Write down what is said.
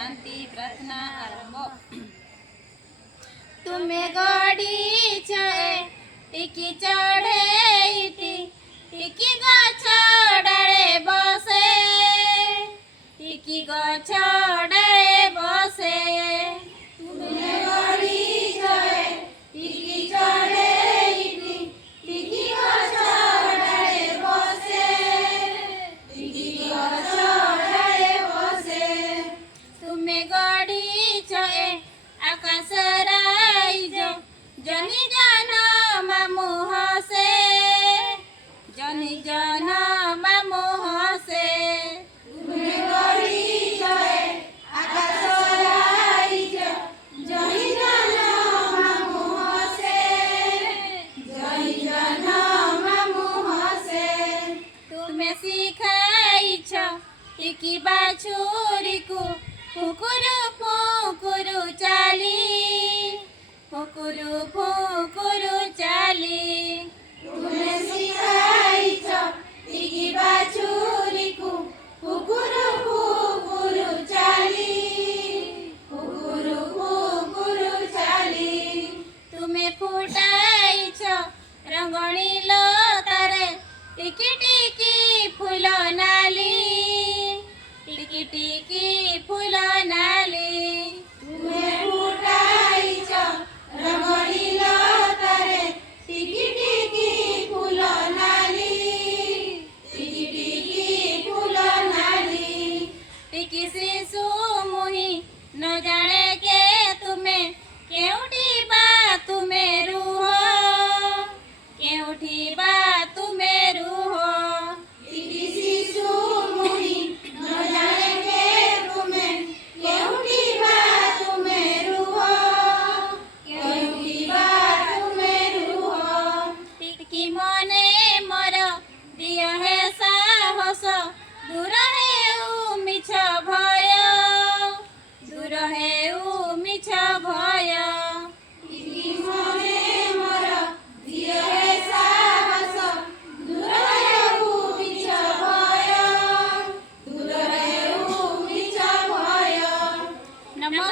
शांति प्रार्थना आरंभ। तुम्हें गड़ी छे टिकी चढ़े टिकी गछ डाले बसे टिकी गछ डाले बसे तुम्हें गड़ी छे टिकी चढ़े टिकी गछ डाले बसे टिकी गछ डाले बसे तुम्हें गड़ी छे आकाश जनी जन मामू हसे जनी जन मामू हसे तुम्हें गड़ी छे आकाश जनी जन मामू हसे जनी जन मामू हसे तुम्हें सिखाई छ टिकी बाछुरी को फुकुरु फुकुरु चाली फुकुरु फुकुरु चाली तुम्हें सिखाई छ टिकी बाछुरी को फुकुरु फुकुरु चाली फुकुरु फुकुरु चाली तुम्हें फुटाई छ रंगणी लतारे टिकी टिकी फूल नाली टिकी टिकी फूल नाली तुम्हें फुटाई छ रंगणी लतारे टिकी टिकी फूल नाली टिकी टिकी फूल नाली टिकी शिशु मुही न जाने के तुम्हें केउठी बा तुम्हें रूह केउठी बा तुम्हें रूह टिकी शिशु मुही न जाने के तुम्हें केउठी बा तुम्हें रूह केउठी बा तुम्हें रूह टिकी मने मोर दिया है साहस दूर है